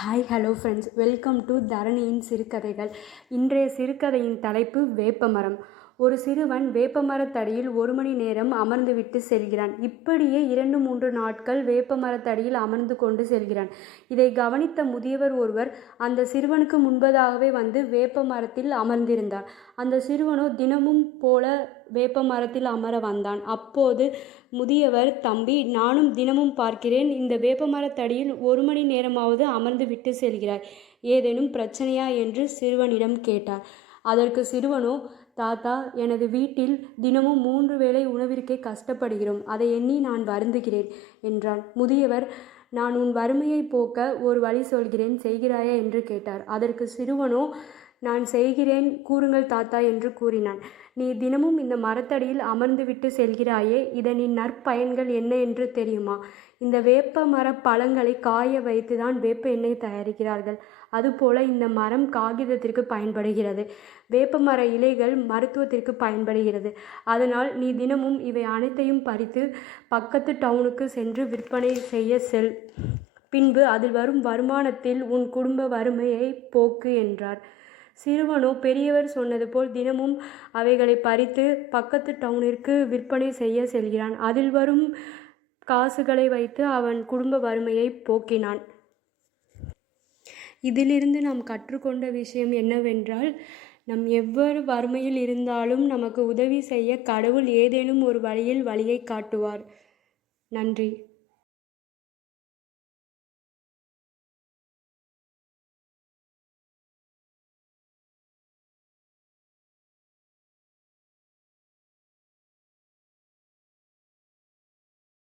Hi hello friends, welcome to தரணியின் சிறுகதைகள். இன்றைய சிறுகதையின் தலைப்பு வேப்பமரம். ஒரு சிறுவன் வேப்பமரத்தடியில் 1 மணி நேரம் அமர்ந்துவிட்டு செல்கிறான். இப்படியே 2-3 நாட்கள் வேப்பமரத்தடியில் அமர்ந்து கொண்டு செல்கிறான். இதை கவனித்த முதியவர் ஒருவர் அந்த சிறுவனுக்கு முன்பதாகவே வந்து வேப்பமரத்தில் அமர்ந்திருந்தார். அந்த சிறுவனோ தினமும் போல வேப்பமரத்தில் அமர வந்தான். அப்போது முதியவர், தம்பி, நானும் தினமும் பார்க்கிறேன், இந்த வேப்பமரத்தடியில் 1 மணி நேரமாவது அமர்ந்து விட்டு செல்கிறாய். ஏதேனும் பிரச்சனையா என்று சிறுவனிடம் கேட்டார். அதற்கு சிறுவனோ, தாத்தா, எனது வீட்டில் தினமும் 3 வேளை உணவிற்கே கஷ்டப்படுகிறோம். அதை எண்ணி நான் வருந்துகிறேன் என்றான். முதியவர், நான் உன் வறுமையை போக்க ஒரு வழி சொல்கிறேன், செய்கிறாயா என்று கேட்டார். அதற்கு சிறுவனோ, நான் செய்கிறேன், கூறுங்கள் தாத்தா என்று கூறினான். நீ தினமும் இந்த மரத்தடியில் அமர்ந்து விட்டு செல்கிறாயே, இதனின் நற்பயன்கள் என்ன என்று தெரியுமா? இந்த வேப்ப மர பழங்களை காய வைத்துதான் வேப்ப எண்ணெய் தயாரிக்கிறார்கள். அதுபோல இந்த மரம் காகிதத்திற்கு பயன்படுகிறது. வேப்ப மர இலைகள் மருத்துவத்திற்கு பயன்படுகிறது. அதனால் நீ தினமும் இவை அனைத்தையும் பறித்து பக்கத்து டவுனுக்கு சென்று விற்பனை செய்ய செல். பின்பு அதில் வரும் வருமானத்தில் உன் குடும்ப வறுமையை போக்கு என்றார். சிறுவனோ பெரியவர் சொன்னது போல் தினமும் அவைகளை பறித்து பக்கத்து டவுனிற்கு விற்பனை செய்ய செல்கிறான். அதில் வரும் காசுகளை வைத்து அவன் குடும்ப வறுமையை போக்கினான். இதிலிருந்து நாம் கற்றுக்கொண்ட விஷயம் என்னவென்றால், நம் எவ்வளவு வறுமையில் இருந்தாலும் நமக்கு உதவி செய்ய கடவுள் ஏதேனும் ஒரு வழியை காட்டுவார். நன்றி.